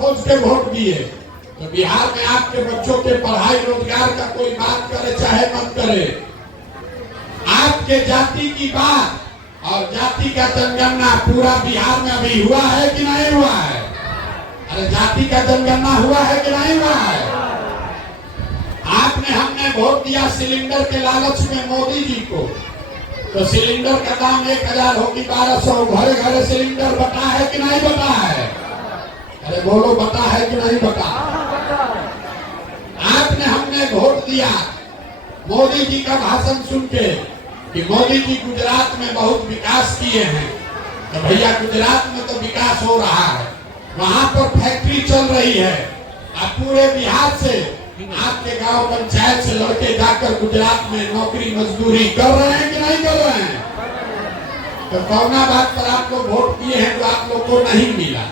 खोज के वोट दिए। तो बिहार में आपके बच्चों के पढ़ाई रोजगार का कोई बात करे चाहे मत करे, आपके जाति की बात और जाति का जनगणना पूरा बिहार में अभी हुआ है कि नहीं हुआ है? अरे जाति का जनगणना हुआ है कि नहीं हुआ है? आपने हमने वोट दिया सिलेंडर के लालच में मोदी जी को, तो सिलेंडर का दाम 1000 होगी 1200, घरे घरे सिलेंडर बटा है कि नहीं बटा है? अरे बोलो बटा है कि नहीं बटा? आपने हमने वोट दिया मोदी जी का भाषण सुन के कि मोदी जी गुजरात में बहुत विकास किए हैं, तो भैया गुजरात में तो विकास हो रहा है, वहां पर फैक्ट्री चल रही है। अब पूरे बिहार से आपके गांव पंचायत से लड़के जाकर गुजरात में नौकरी मजदूरी कर रहे हैं कि नहीं कर रहे हैं? तो कौना बात पर आप लोग वोट दिए हैं जो आप लोग को नहीं मिला?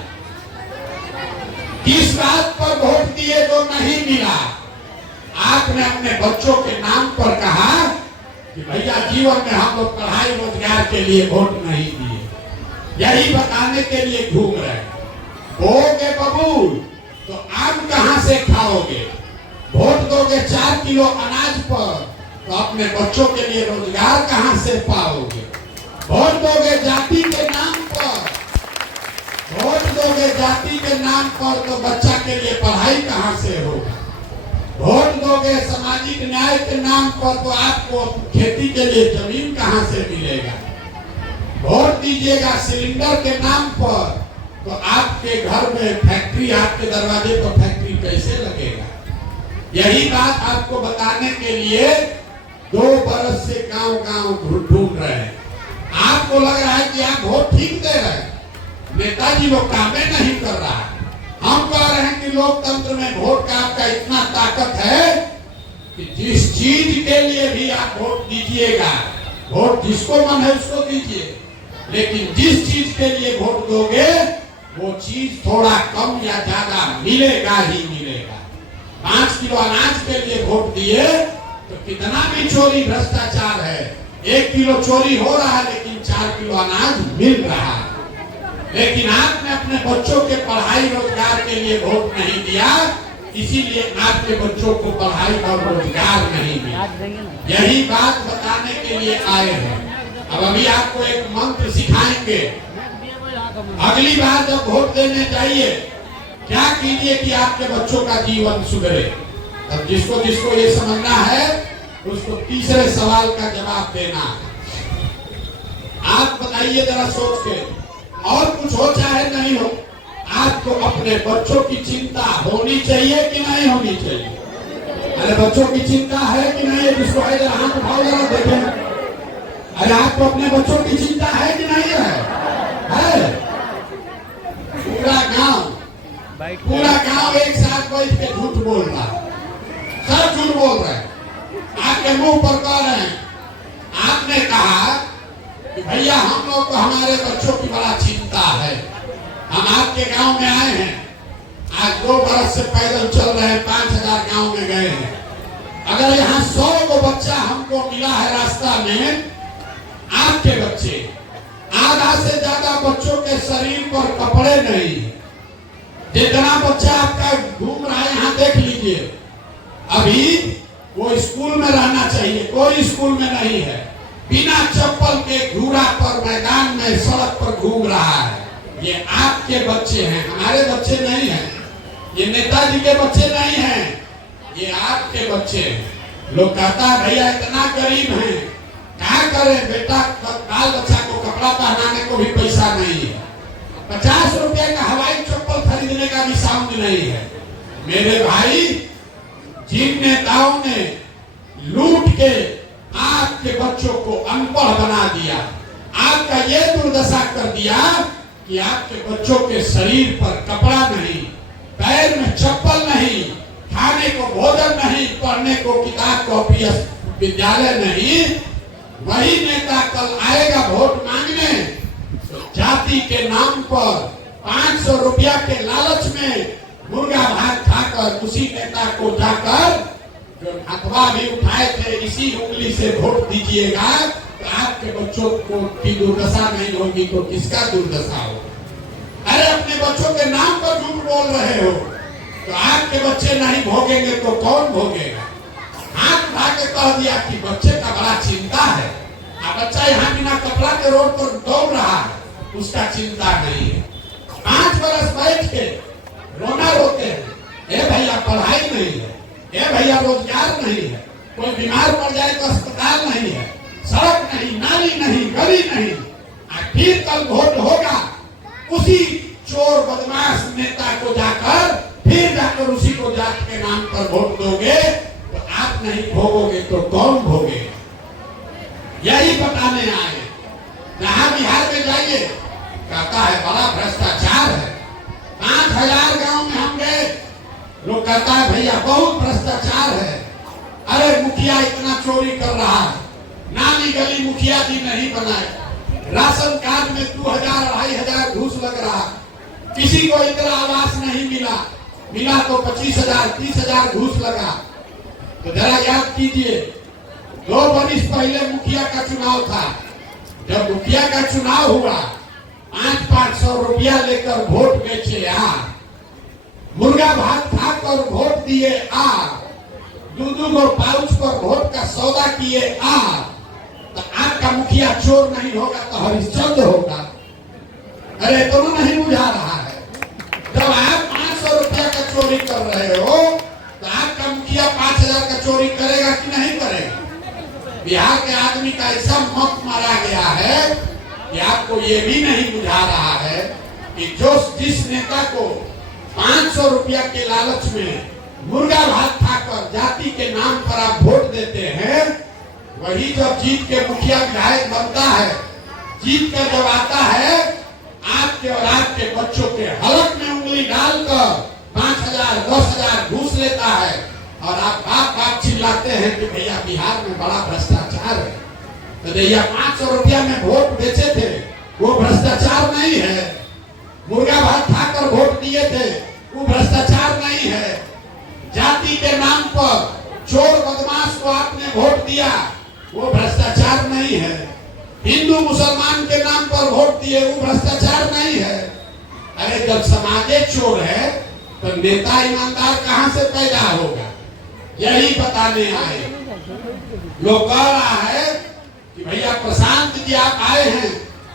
किस बात पर वोट दिए जो नहीं मिला? आपने अपने बच्चों के नाम पर कहा कि भैया जीवन में हम लोग पढ़ाई रोजगार के लिए वोट नहीं दिए, यही बताने के लिए घूम रहे। बोगे बबूल तो आम कहां से खाओगे? वोट दोगे 4 किलो अनाज पर तो अपने बच्चों के लिए रोजगार कहां से पाओगे? वोट दोगे जाति के नाम पर, वोट दोगे जाति के नाम पर तो बच्चा के लिए पढ़ाई कहां से होगा? वोट दोगे सामाजिक न्याय के नाम पर तो आपको खेती के लिए जमीन कहां से मिलेगा? वोट दीजिएगा सिलेंडर के नाम पर तो आपके घर में फैक्ट्री, आपके दरवाजे पर फैक्ट्री कैसे लगेगा? यही बात आपको बताने के लिए 2 बरस से गांव गांव ढूंढ रहे हैं। आपको लग रहा है कि आप वोट ठीक दे रहे हैं, नेताजी वो कामें नहीं कर रहा है। हम कह रहे हैं कि लोकतंत्र में वोट का आपका इतना ताकत है कि जिस चीज के लिए भी आप वोट दीजिएगा, वोट जिसको मन है उसको दीजिए, लेकिन जिस चीज के लिए वोट दोगे वो चीज थोड़ा कम या ज्यादा मिलेगा ही मिलेगा। 5 किलो अनाज के लिए वोट दिए तो कितना भी चोरी भ्रष्टाचार है, 1 किलो चोरी हो रहा है लेकिन 4 किलो अनाज मिल रहा है। लेकिन आपने अपने बच्चों के पढ़ाई रोजगार के लिए वोट नहीं दिया, इसीलिए आपके बच्चों को पढ़ाई और रोजगार नहीं मिला। यही बात बताने के लिए आए हैं। अब अभी आपको एक मंत्र सिखाएंगे। अगली बार जब वोट देने जाइए क्या कीजिए कि आपके बच्चों का जीवन सुधरे। अब जिसको जिसको ये समझना है उसको तीसरे सवाल का जवाब देना है। आप बताइए जरा सोच के, और कुछ हो चाहे नहीं हो, आपको अपने बच्चों की चिंता होनी चाहिए कि नहीं होनी चाहिए? अरे बच्चों की चिंता है कि नहीं है? जिसको है जरा हाथ उठाओ जरा देखें। अरे आपको अपने बच्चों की चिंता है कि नहीं है? पूरा गांव एक साथ बैठ के झूठ बोल रहा है, सब झूठ बोल रहे हैं, आपके मुंह पर कह रहे हैं। आपने कहा कि भैया हम लोग को हमारे बच्चों की बड़ा चिंता है, हम आपके गांव में आए हैं, आज 2 बरस से पैदल चल रहे हैं, 5000 गांव में गए हैं। अगर यहाँ 100 को बच्चा हमको मिला है रास्ता में, आपके बच्चे, आधा से ज्यादा बच्चों के शरीर पर कपड़े नहीं, जितना बच्चा आपका घूम रहा है यहाँ देख लीजिए। अभी वो स्कूल में रहना चाहिए, कोई स्कूल में नहीं है, बिना चप्पल के घूरा पर मैदान में सड़क पर घूम रहा है। ये आपके बच्चे हैं, हमारे बच्चे नहीं हैं, ये नेताजी के बच्चे नहीं हैं, ये आपके बच्चे हैं। लोग कहता है भैया इतना गरीब हैं, क्या करें बेटा, बाल बच्चा को कपड़ा पहनाने को भी पैसा नहीं है, 50 रुपए का हवाई चप्पल खरीदने का भी साउंड नहीं है। मेरे भाई, जिन नेताओं ने लूट के आपके बच्चों को अनपढ़ बना दिया, आपका ये दुर्दशा कर दिया कि आपके बच्चों के शरीर पर कपड़ा नहीं, पैर में चप्पल नहीं, खाने को भोजन नहीं, पढ़ने को किताब कॉपी विद्यालय नहीं, वही नेता कल आएगा वोट मांगने, जाति के नाम पर 500 रुपया के लालच में मुर्गा भात खाकर उसी नेता को जाकर जो हथवा भी उठाए थे इसी उंगली से वोट दीजिएगा, तो आपके बच्चों को की दुर्दशा नहीं होगी तो किसका दुर्दशा होगा? अरे अपने बच्चों के नाम पर झूठ बोल रहे रहे हो तो आपके बच्चे नहीं भोगेंगे तो कौन भोगेगा? हाथ उठा के कह दिया कि बच्चे का बड़ा चिंता है। बच्चा यहाँ बिना कपड़ा के रोड पर दौड़ रहा है, उसका चिंता नहीं है। 5 बरस बैठ के रोना रोते हैं, ए भैया पढ़ाई नहीं है, ए भैया रोजगार नहीं है, कोई बीमार पड़ जाए तो अस्पताल नहीं है, सड़क नहीं, नाली नहीं, गली नहीं। फिर कल वोट होगा, उसी चोर बदमाश नेता को जाकर फिर जाकर उसी को जात के नाम पर वोट दोगे तो आप नहीं भोगोगे तो कौन भोगेगा? यही बताने आए। जहां बिहार में जाइए कहता है बड़ा भ्रष्टाचार है। 5000 गांव में हम गए, लोग कहता है भैया बहुत भ्रष्टाचार है। अरे मुखिया इतना चोरी कर रहा है, नाली गली मुखिया जी नहीं बनाए, राशन कार्ड में 2000-2500 घूस लग रहा, किसी को इंदिरा आवास नहीं मिला, मिला तो 25,000-30,000 घूस लगा। तो जरा याद कीजिए, 2 बरिस पहले मुखिया का चुनाव था। जब मुखिया का चुनाव हुआ 500-500 रुपया लेकर वोट बेचे आ, मुर्गा भात खाकर वोट दिए आ, 2-2 पाउच पर वोट का सौदा किए आ, तो आपका मुखिया चोर नहीं होगा तो हरिश्चंद्र होगा। अरे तो नहीं बुझा रहा है। जब आप 500 रुपया का चोरी कर रहे हो तो आपका मुखिया 5000 का चोरी करेगा कि नहीं करेगा? बिहार के आदमी का ऐसा मत मारा गया है कि आपको ये भी नहीं बुझा रहा है कि जो जिस नेता को 500 रुपया के लालच में मुर्गा भात खाकर जाति के नाम पर आप वोट देते हैं, वही जब जीत के मुखिया विधायक बनता है, जीत कर जब आता है, आपके और आपके बच्चों के हलक में उंगली डालकर 5000-10,000 घूस लेता है और आप बाप चिल्लाते हैं कि भैया बिहार में बड़ा भ्रष्टाचार है। तो भैया 500 रुपया में वोट बेचे थे, वो भ्रष्टाचार नहीं है। मुर्गा भात खाकर वोट दिए थे, वो भ्रष्टाचार नहीं है। जाति के नाम पर चोर बदमाश को आपने वोट दिया, वो भ्रष्टाचार नहीं है। हिंदू मुसलमान के नाम पर वोट दिए, वो भ्रष्टाचार नहीं है। अरे जब समाजे चोर है तो नेता ईमानदार कहां से पैदा होगा? यही बताने आए। लोग कह रहा है कि भैया प्रशांत जी आप आए हैं,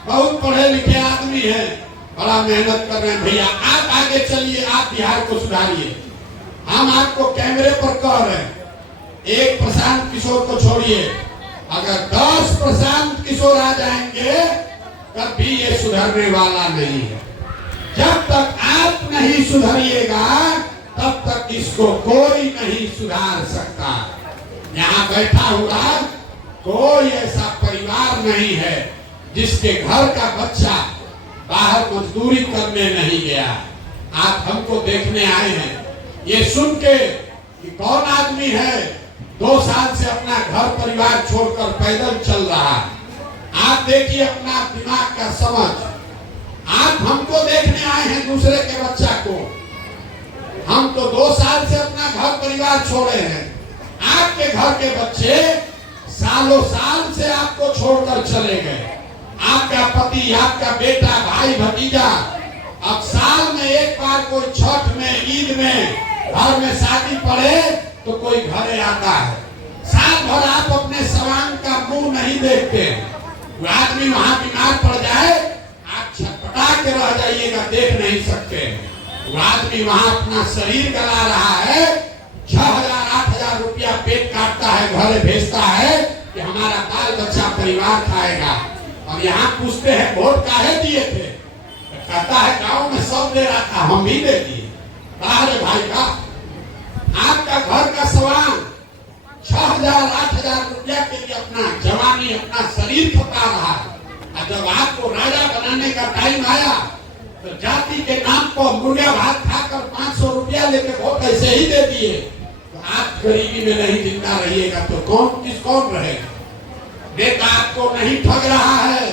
बहुत पढ़े लिखे आदमी हैं, बड़ा मेहनत कर रहे हैं, भैया आप आगे चलिए, आप बिहार को सुधारिए। हम आपको कैमरे पर कह रहे हैं, एक प्रशांत किशोर को छोड़िए, अगर 10 प्रशांत किशोर आ जाएंगे कभी ये सुधरने वाला नहीं है। जब तक आप नहीं सुधरिएगा तब तक इसको कोई नहीं सुधार सकता। यहाँ बैठा हुआ कोई ऐसा परिवार नहीं है जिसके घर का बच्चा बाहर मजदूरी करने नहीं गया। आप हमको देखने आए हैं, ये सुन के कि कौन आदमी है 2 साल से अपना घर परिवार छोड़कर पैदल चल रहा है। आप देखिए अपना दिमाग का समझ। आप हमको देखने आए हैं दूसरे के बच्चा को, हम तो 2 साल से अपना घर परिवार छोड़े हैं। आपके घर के बच्चे सालों साल से आपको छोड़कर चले गए। आपका पति, आपका बेटा, भाई, भतीजा, अब साल में एक बार कोई छठ में, ईद में घर में शादी पड़े तो कोई घरे आता है। साल भर आप अपने सवांग का मुंह नहीं देखते। वो आदमी वहां बीमार पड़ जाए, आप छटपटा के रह जाइएगा, देख नहीं सकते। वो आदमी वहां अपना शरीर गला रहा है, 6000-8000 रुपया पेट काटता है, घर भेजता है कि हमारा बाल बच्चा परिवार खाएगा। और यहाँ पूछते हैं वोट काहे दिए थे? कहता है गांव में सब दे रहा था, हम भी दे दिए। अरे भाई का आपका घर का सवाल 6000-8000 रुपया के लिए अपना जवानी, अपना शरीर खपा रहा है। और जब आपको राजा बनाने का टाइम आया तो जाति के नाम पर मुर्गा भात खाकर 500 रुपया लेके वोट ऐसे ही दे दिए। तो आप गरीबी में नहीं जिंदा रहिएगा तो कौन रहेगा? नेता आपको नहीं ठग रहा है,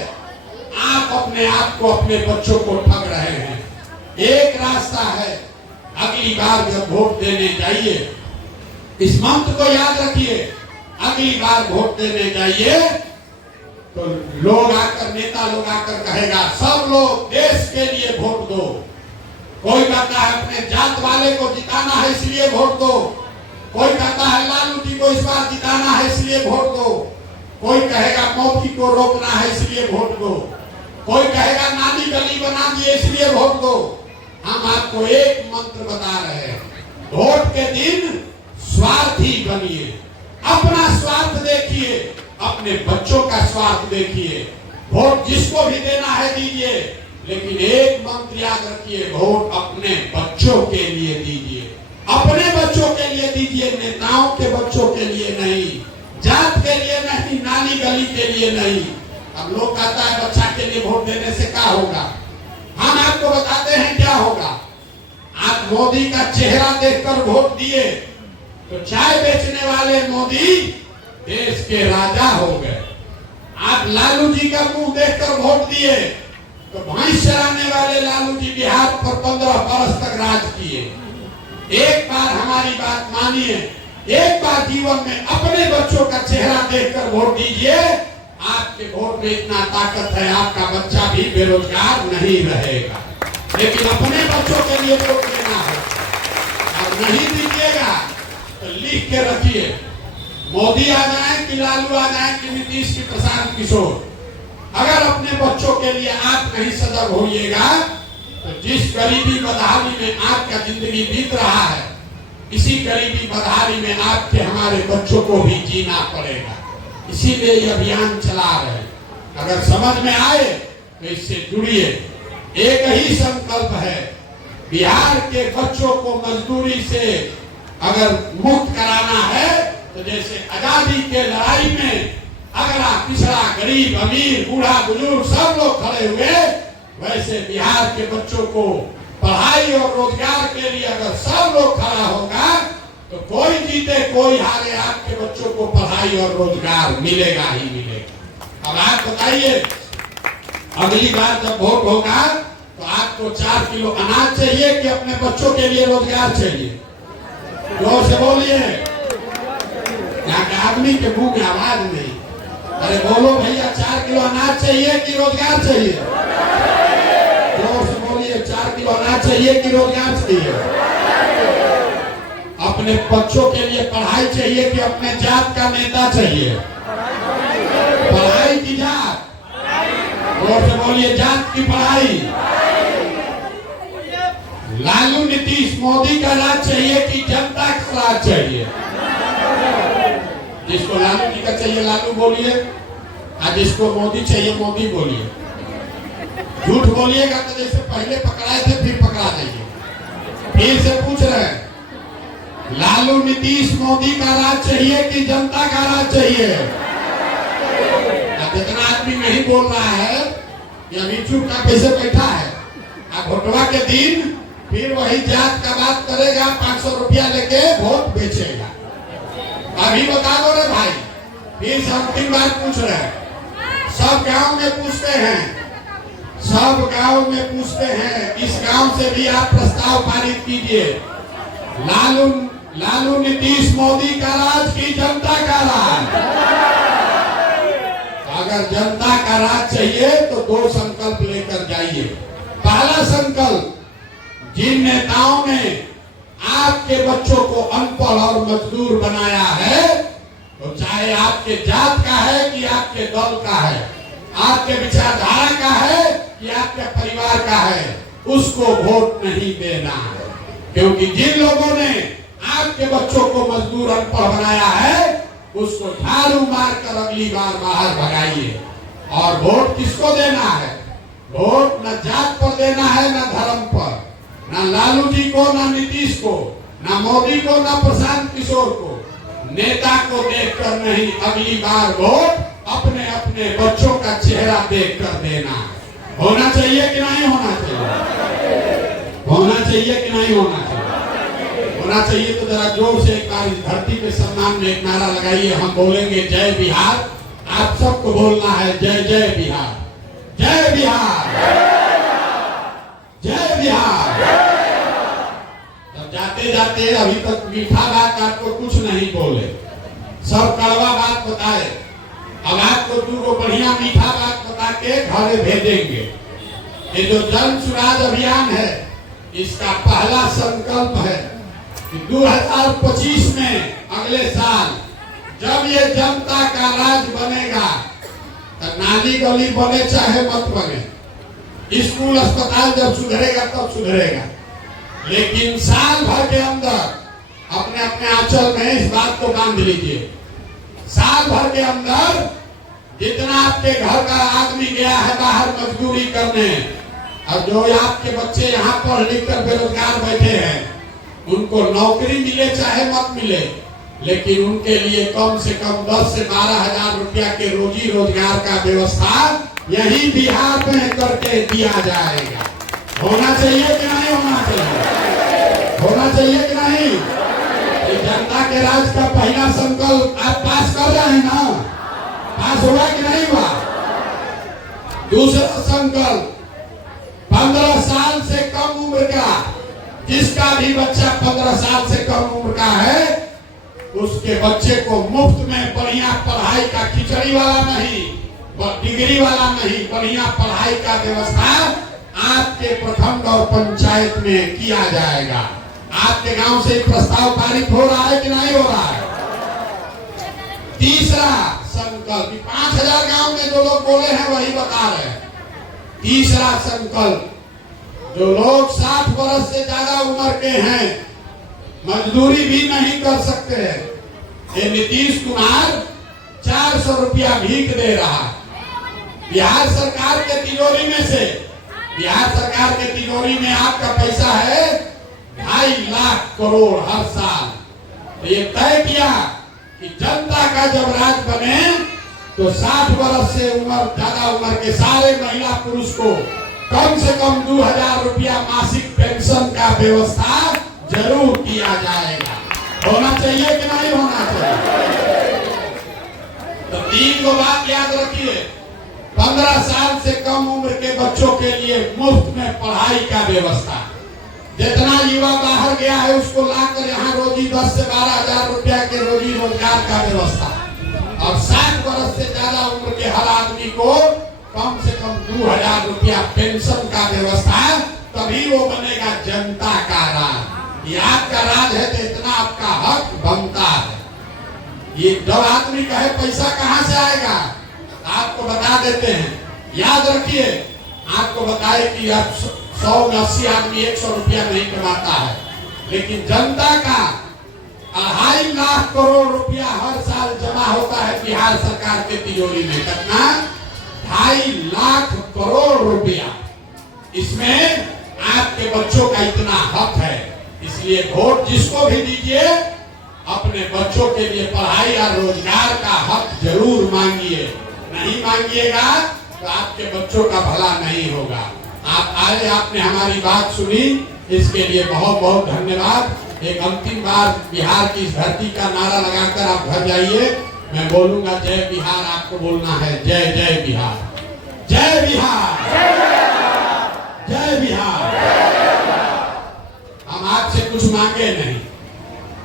आप अपने आप को, अपने बच्चों को ठग रहे हैं। एक रास्ता है, अगली बार जब वोट देने जाइए इस मंत्र को याद रखिए, अगली बार वोट देने जाइए तो लोग आकर, नेता लोग आकर कहेगा सब लोग देश के लिए वोट दो, कोई कहता है अपने जात वाले को जिताना है इसलिए वोट दो, कोई कहता है लालू जी को इस बार जिताना है इसलिए वोट दो, कोई कहेगा मोदी को रोकना है इसलिए वोट दो, कोई कहेगा नाली गली बना दिए इसलिए वोट दो। हम आपको एक मंत्र बता रहे हैं, वोट के दिन स्वार्थी बनिए, अपना स्वार्थ देखिए, अपने बच्चों का स्वार्थ देखिए। वोट जिसको भी देना है दीजिए, लेकिन एक मंत्र याद रखिए, वोट अपने बच्चों के लिए दीजिए, अपने बच्चों के लिए दीजिए, नेताओं के बच्चों के लिए नहीं, जात के लिए नहीं, नाली गली के लिए नहीं। अब लोग कहता है बच्चा के लिए वोट देने से क्या होगा। हम आपको बताते हैं क्या होगा। आप मोदी का चेहरा देखकर वोट दिए तो चाय बेचने वाले मोदी देश के राजा हो गए। आप लालू जी का मुंह देखकर वोट दिए तो भैंस चराने वाले लालू जी बिहार पर 15 वर्ष तक राज किए। एक बार हमारी बात मानिए, एक बार जीवन में अपने बच्चों का चेहरा देखकर वोट दीजिए। आपके वोट में इतना ताकत है, आपका बच्चा भी बेरोजगार नहीं रहेगा। लेकिन अपने बच्चों के लिए वोट देना है और नहीं दीजिएगा तो लिख के रखिए, मोदी आ जाए कि लालू आ जाए कि नीतीश की प्रशांत किशोर, अगर अपने बच्चों के लिए आप नहीं सजग होइएगा तो जिस गरीबी बदहाली में आपका जिंदगी बीत रहा है, इसी गरीबी बदहाली में आपके हमारे बच्चों को भी जीना पड़ेगा। इसीलिए ये अभियान चला रहे हैं। अगर समझ में आए तो इससे जुड़िए। एक ही संकल्प है, बिहार के बच्चों को मजदूरी से अगर मुक्त कराना है तो जैसे आजादी के लड़ाई में अगला पिछड़ा गरीब अमीर बूढ़ा बुजुर्ग सब लोग खड़े हुए, वैसे बिहार के बच्चों को पढ़ाई और रोजगार के लिए अगर सब लोग खड़ा होगा तो कोई जीते कोई हारे, आपके बच्चों को पढ़ाई और रोजगार मिलेगा ही मिलेगा। अब आप बताइए, अगली बार जब वोट होगा तो आपको 4 किलो अनाज चाहिए कि अपने बच्चों के लिए रोजगार चाहिए? जोर से बोलिए, यहाँ के आदमी के मुंह में आवाज नहीं। अरे बोलो भैया, 4 किलो अनाज चाहिए कि रोजगार चाहिए? जोर से बोलिए, 4 किलो अनाज चाहिए कि रोजगार चाहिए? अपने बच्चों के लिए पढ़ाई चाहिए कि अपने जात का नेता चाहिए? पढ़ाई की जात? जोर से बोलिए, जात की पढ़ाई। लालू नीतीश मोदी का राज चाहिए कि जनता का राज चाहिए? जिसको लालू जी का चाहिए लालू बोलिए, और जिसको मोदी चाहिए मोदी बोलिए। झूठ बोलिएगा तो जैसे पहले पकड़ाए थे फिर पकड़ा देंगे। फिर से पूछ रहे हैं, लालू नीतीश मोदी का राज चाहिए कि जनता का राज चाहिए? जितना आदमी नहीं बोल रहा है या मीठू का कैसे बैठा है, अब वोटवा के दिन फिर वही जात का बात करेगा, 500 रुपया लेके वोट बेचेगा। अभी बता दो रे भाई, फिर से अंतिम बात पूछ रहे हैं। सब गांव में पूछते हैं, सब गांव में पूछते हैं, इस गांव से भी आप प्रस्ताव पारित कीजिए। लालू नीतीश मोदी का राज की जनता का राज? अगर जनता का राज चाहिए तो 2 संकल्प लेकर जाइए। पहला संकल्प, जिन नेताओं ने आपके बच्चों को अनपढ़ और मजदूर बनाया है, तो चाहे आपके जात का है कि आपके दल का है, आपके विचारधारा का है कि आपके परिवार का है, उसको वोट नहीं देना है। क्योंकि जिन लोगों ने आपके बच्चों को मजदूर अनपढ़ बनाया है, उसको झाड़ू मारकर अगली बार बाहर भगाइए। और वोट किसको देना है? वोट न जात पर देना है, न धर्म पर, न लालू जी को, न नीतीश को, न मोदी को, न प्रशांत किशोर को। नेता को देखकर नहीं, अगली बार वोट अपने अपने बच्चों का चेहरा देखकर देना है। होना चाहिए कि नहीं होना चाहिए? होना चाहिए कि नहीं होना चाहिए? होना चाहिए तो जरा जोर से एक बार इस धरती के सम्मान में एक नारा लगाइए। हम बोलेंगे जय बिहार, आप सबको बोलना है जय जय बिहार, जय बिहार, जय बिहार। तब जाते जाते अभी तक मीठा बात आपको कुछ नहीं बोले, सब कड़वा बात बताए। अब आपको 2 बढ़िया मीठा बात बता के घरे भेजेंगे। ये जो जन सुराज अभियान है, इसका पहला संकल्प है कि 2025 में अगले साल जब ये जनता का राज बनेगा तो नाली गली बने चाहे मत बने, स्कूल अस्पताल जब सुधरेगा तब सुधरेगा, लेकिन साल भर के अंदर अपने अपने आंचल में इस बात को बांध लीजिए, साल भर के अंदर जितना आपके घर का आदमी गया है बाहर मजदूरी करने और जो आपके बच्चे यहाँ पढ़ लिख कर बेरोजगार बैठे हैं उनको नौकरी मिले चाहे मत मिले, लेकिन उनके लिए कम से कम 10 से 12 हजार रुपया के रोजी रोजगार का व्यवस्था यही बिहार में करके दिया जाएगा। होना चाहिए कि नहीं होना चाहिए? होना चाहिए कि नहीं? जनता के राज का पहला संकल्प आप पास कर रहे हैं ना? पास हुआ कि नहीं हुआ? दूसरा संकल्प 15 साल से कम उम्र का, जिसका भी बच्चा 15 साल से कम उम्र का है उसके बच्चे को मुफ्त में बढ़िया पढ़ाई का, खिचड़ी वाला नहीं, डिग्री वाला नहीं, बढ़िया पढ़ाई का व्यवस्था आपके प्रखंड और पंचायत में किया जाएगा। आपके गांव से प्रस्ताव पारित हो रहा है कि नहीं हो रहा है? तीसरा संकल्प, 5000 गांव में जो लोग बोले हैं वही बता रहे हैं। तीसरा संकल्प, जो लोग 60 वर्ष से ज्यादा उम्र के हैं, मजदूरी भी नहीं कर सकते हैं, ये नीतीश कुमार 400 रुपया भीख दे रहा है। बिहार सरकार के तिजोरी में से, बिहार सरकार के तिजोरी में आपका पैसा है 2.5 लाख करोड़ हर साल। तो ये तय किया कि जनता का जब राज बने तो 60 वर्ष से ज्यादा उम्र के सारे महिला पुरुष को कम से कम 2000 रुपया मासिक पेंशन का व्यवस्था जरूर किया जाएगा। होना चाहिए कि नहीं होना चाहिए? तो 3 को बात याद रखिए, 15 साल से कम उम्र के बच्चों के लिए मुफ्त में पढ़ाई का व्यवस्था, जितना युवा बाहर गया है उसको लाकर यहाँ रोजी 10 से 12 हजार रुपया के रोजी रोजगार का व्यवस्था, और 60 वर्ष से ज्यादा उम्र के हर आदमी को कम से कम 2000 रुपया पेंशन का व्यवस्था। तभी वो बनेगा जनता का राज। ये आपका राज है तो इतना आपका हक बनता है। ये जब आदमी कहे पैसा कहाँ से आएगा, आपको बता देते हैं, याद रखिए, आपको बताए कि आप 100 में 80 आदमी 100 रुपया नहीं कमाता है, लेकिन जनता का 2.5 लाख करोड़ रुपया हर साल जमा होता है बिहार सरकार के तिजोरी में। कितना? 2.5 लाख करोड़ रुपया। इसमें आपके बच्चों का इतना हक है, इसलिए वोट जिसको भी दीजिए अपने बच्चों के लिए पढ़ाई और रोजगार का हक जरूर मांगिए। नहीं मांगिएगा तो आपके बच्चों का भला नहीं होगा। आप आए, आपने हमारी बात सुनी, इसके लिए बहुत बहुत धन्यवाद। एक अंतिम बार बिहार की इस धरती का नारा लगाकर आप घर जाइए। मैं बोलूंगा जय बिहार, आपको बोलना है जय जय बिहार, जय बिहार, जय बिहार। हम आपसे कुछ मांगे नहीं,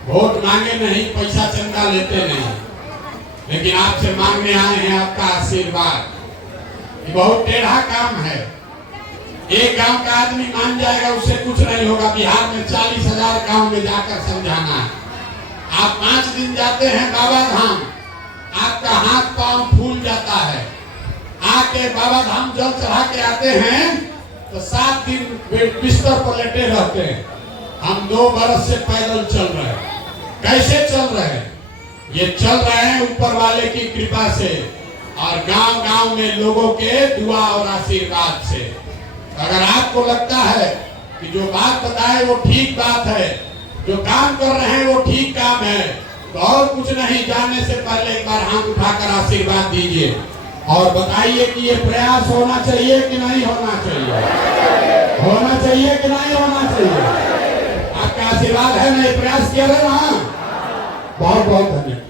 वोट मांगे नहीं, पैसा चंदा लेते नहीं, लेकिन आपसे मांगने आए हैं आपका आशीर्वाद। ये बहुत टेढ़ा काम है। एक गांव का आदमी मान जाएगा उससे कुछ नहीं होगा। बिहार में 40,000 गांव में जाकर समझाना है। आप 5 दिन जाते हैं बाबा धाम, आपका हाथ पांव फूल जाता है। आके बाबा धाम जल चढ़ा के आते हैं तो 7 दिन बिस्तर पर लेटे रहते हैं। हम 2 बरस से पैदल चल रहे हैं। कैसे चल रहे हैं? ये चल रहे हैं ऊपर वाले की कृपा से और गांव गांव में लोगों के दुआ और आशीर्वाद से। अगर आपको लगता है कि जो बात बताए वो ठीक बात है, जो काम कर रहे हैं वो ठीक काम है, तो और कुछ नहीं, जाने से पहले एक बार हाथ उठाकर आशीर्वाद दीजिए और बताइए कि ये प्रयास होना चाहिए कि नहीं होना चाहिए, होना चाहिए कि नहीं होना चाहिए। आपका आशीर्वाद है ना, ये प्रयास किया है ना। बहुत बहुत धन्यवाद।